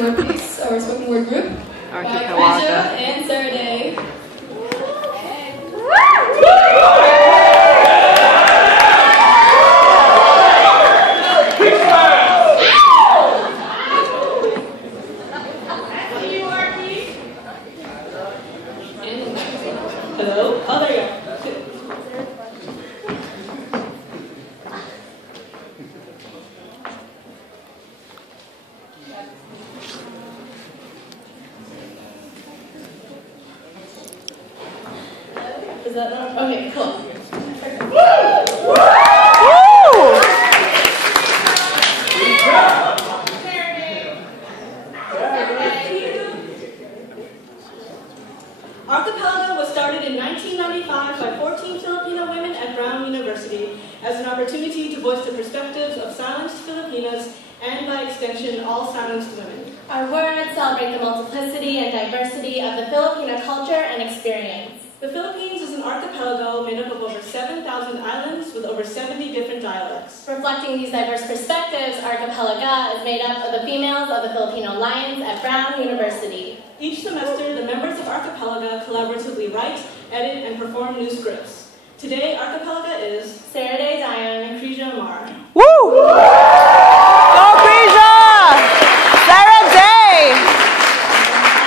spoken word piece, or spoken word group, Archipelaga and Sarah Day. Hello? Oh, there you go. Is that not? Okay, cool. Archipelaga was started in 1995 by 14 Filipino women at Brown University as an opportunity to voice the perspectives of silenced Filipinas and, by extension, all silenced women. Our words celebrate the multiplicity and diversity of the Filipino culture and experience. The Philippines is an archipelago made up of over 7,000 islands with over 70 different dialects. Reflecting these diverse perspectives, Archipelaga is made up of the females of the Filipino Lions at Brown University. Each semester, the members of Archipelaga collaboratively write, edit, and perform new scripts. Today, Archipelaga is Sarah Day, Diane, and Krija Amar. Woo! Go Krija! Sarah Day!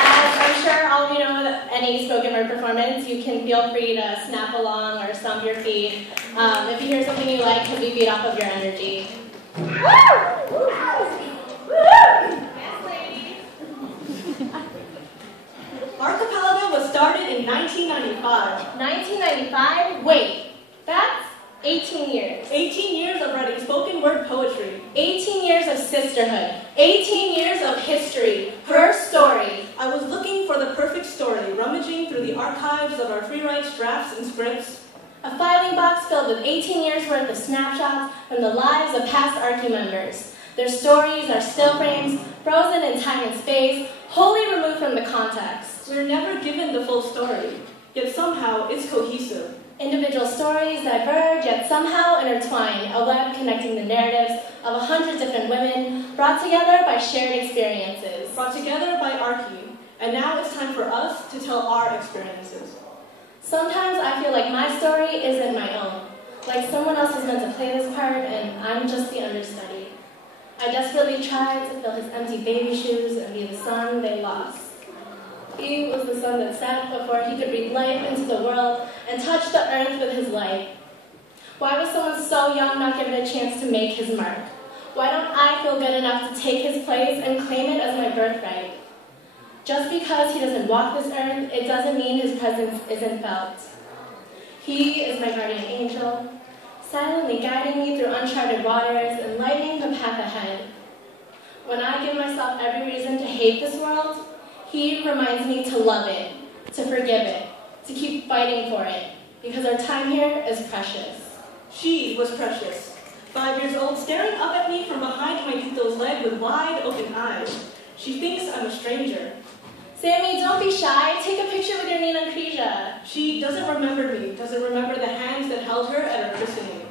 As I'm sure all of you know, with any spoken word performance, you can feel free to snap along or stomp your feet. If you hear something you like, can we feed off of your energy? Archipelaga was started in 1995. 1995? Wait, that's 18 years. 18 years of writing spoken word poetry. 18 years of sisterhood. 18 years of history. Her story. I was looking for the perfect story, rummaging through the archives of our free rights, drafts, and scripts. A filing box filled with 18 years worth of snapshots from the lives of past Archie members. Their stories are still frames, frozen in time and space, wholly removed from the context. We're never given the full story, yet somehow it's cohesive. Individual stories diverge, yet somehow intertwine, a web connecting the narratives of 100 different women, brought together by shared experiences. Brought together by Archie, and now it's time for us to tell our experiences. Sometimes I feel like my story isn't my own, like someone else is meant to play this part and I'm just the understudy. I desperately tried to fill his empty baby shoes and be the son they lost. He was the son that sat before he could breathe life into the world and touch the earth with his light. Why was someone so young not given a chance to make his mark? Why don't I feel good enough to take his place and claim it as my birthright? Just because he doesn't walk this earth, it doesn't mean his presence isn't felt. He is my guardian angel, silently guiding me through uncharted waters and lighting the path ahead. When I give myself every reason to hate this world, he reminds me to love it, to forgive it, to keep fighting for it, because our time here is precious. She was precious. 5 years old, staring up at me from behind my tito's leg with wide open eyes. She thinks I'm a stranger. Sammy, don't be shy. Take a picture with your Nina and Krija. She doesn't remember me, doesn't remember the hands that held her at her christening.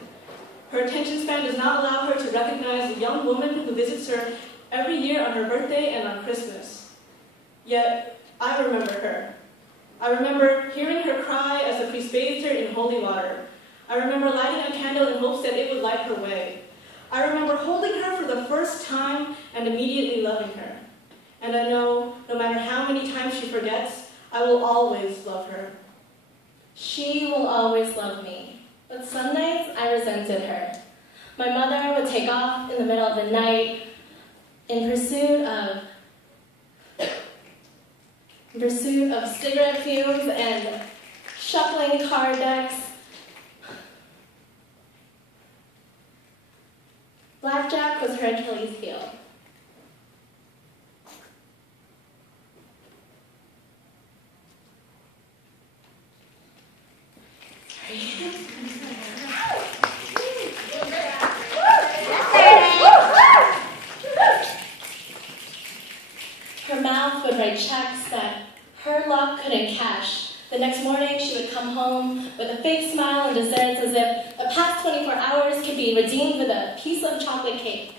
Her attention span does not allow her to recognize the young woman who visits her every year on her birthday and on Christmas. Yet, I remember her. I remember hearing her cry as the priest bathed her in holy water. I remember lighting a candle in hopes that it would light her way. I remember holding her for the first time and immediately loving her. And I know, no matter how many times she forgets, I will always love her. She will always love me. But some nights I resented her. My mother would take off in the middle of the night in pursuit of cigarette fumes and shuffling car decks. Blackjack was her Achilles heel. Her mouth would write checks that her luck couldn't cash. The next morning, she would come home with a fake smile and desserts as if the past 24 hours could be redeemed with a piece of chocolate cake.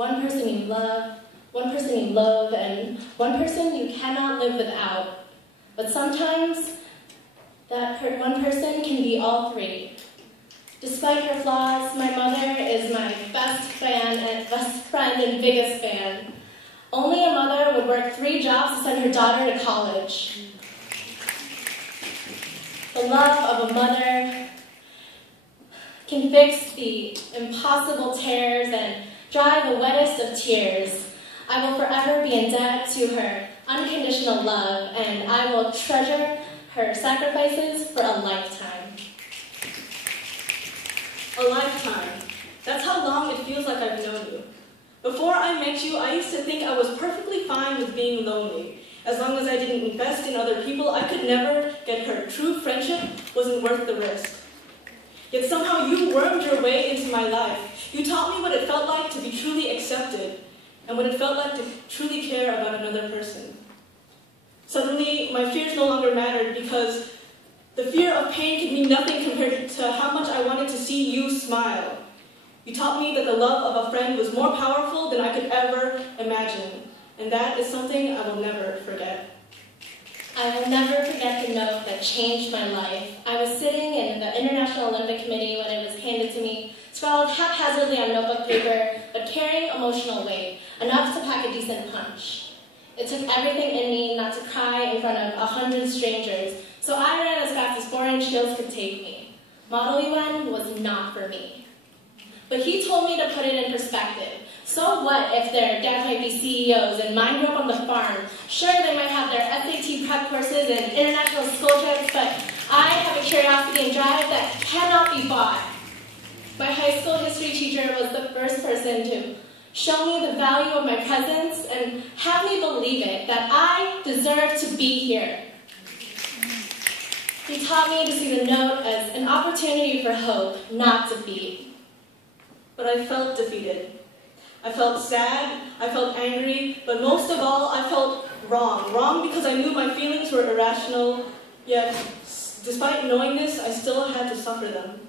one person you love, one person you loathe, and one person you cannot live without. But sometimes, that one person can be all three. Despite her flaws, my mother is my best friend and biggest fan. Only a mother would work 3 jobs to send her daughter to college. The love of a mother can fix the impossible tears and dry the wettest of tears. I will forever be in debt to her unconditional love, and I will treasure her sacrifices for a lifetime. A lifetime. That's how long it feels like I've known you. Before I met you, I used to think I was perfectly fine with being lonely. As long as I didn't invest in other people, I could never get hurt. True friendship wasn't worth the risk. Yet somehow you wormed your way into my life. You taught me what it felt like to be truly accepted, and what it felt like to truly care about another person. Suddenly, my fears no longer mattered, because the fear of pain could mean nothing compared to how much I wanted to see you smile. You taught me that the love of a friend was more powerful than I could ever imagine, and that is something I will never forget. I will never forget the note that changed my life. I was sitting in the International Olympic Committee when it was handed to me, scrawled haphazardly on notebook paper, but carrying emotional weight, enough to pack a decent punch. It took everything in me not to cry in front of 100 strangers, so I ran as fast as 4-inch heels could take me. Model UN was not for me. But he told me to put it in perspective. So what if their dads might be CEOs and mine grew up on the farm? Sure, they might have their SAT prep courses and international school trips, but I have a curiosity and drive that cannot be bought. My high school history teacher was the first person to show me the value of my presence and have me believe it, that I deserve to be here. He taught me to see the note as an opportunity for hope, not defeat. But I felt defeated. I felt sad, I felt angry, but most of all, I felt wrong. Wrong because I knew my feelings were irrational, yet despite knowing this, I still had to suffer them.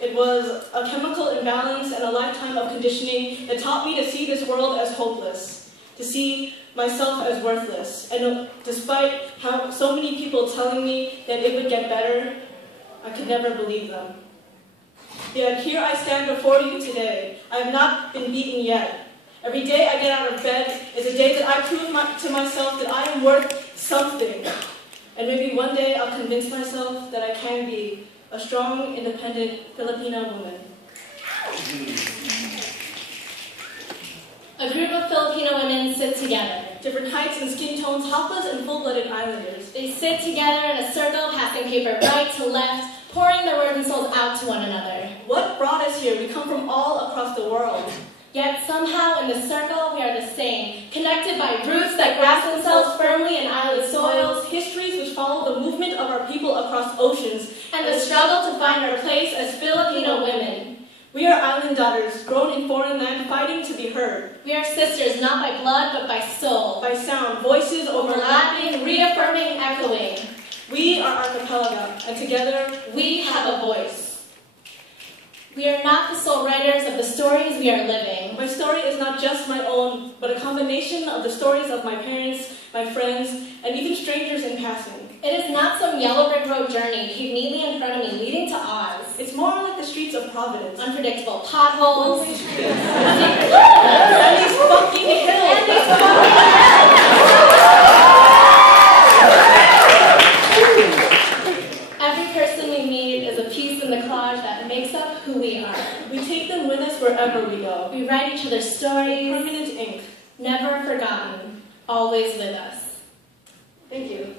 It was a chemical imbalance and a lifetime of conditioning that taught me to see this world as hopeless, to see myself as worthless. And despite how so many people telling me that it would get better, I could never believe them. Yet here I stand before you today. I have not been beaten yet. Every day I get out of bed is a day that I prove to myself that I am worth something. And maybe one day I'll convince myself that I can be a strong, independent Filipino woman. A group of Filipino women sit together. Different heights and skin tones, helpless and full-blooded islanders. They sit together in a circle, passing paper right to left, pouring their words and souls out to one another. What brought us here? We come from all across the world. Yet somehow in the circle we are the same, connected by roots that grasp themselves firmly in island soils, histories which follow the movement of our people across oceans, and the struggle to find our place as Filipino women. We are island daughters, grown in foreign land, fighting to be heard. We are sisters, not by blood, but by soul. By sound, voices overlapping, reaffirming, echoing. We are Archipelaga, and together we have a voice. We are not the sole writers of the stories we are living. My story is not just my own, but a combination of the stories of my parents, my friends, and even strangers in passing. It is not some yellow brick road journey paved neatly in front of me, leading to Oz. It's more like the streets of Providence. Unpredictable potholes. And these fucking hills. Every person we meet is a piece in the collage that makes up who we are. We take them with us wherever we go. We write each other's stories. Permanent ink. Never forgotten. Always with us. Thank you.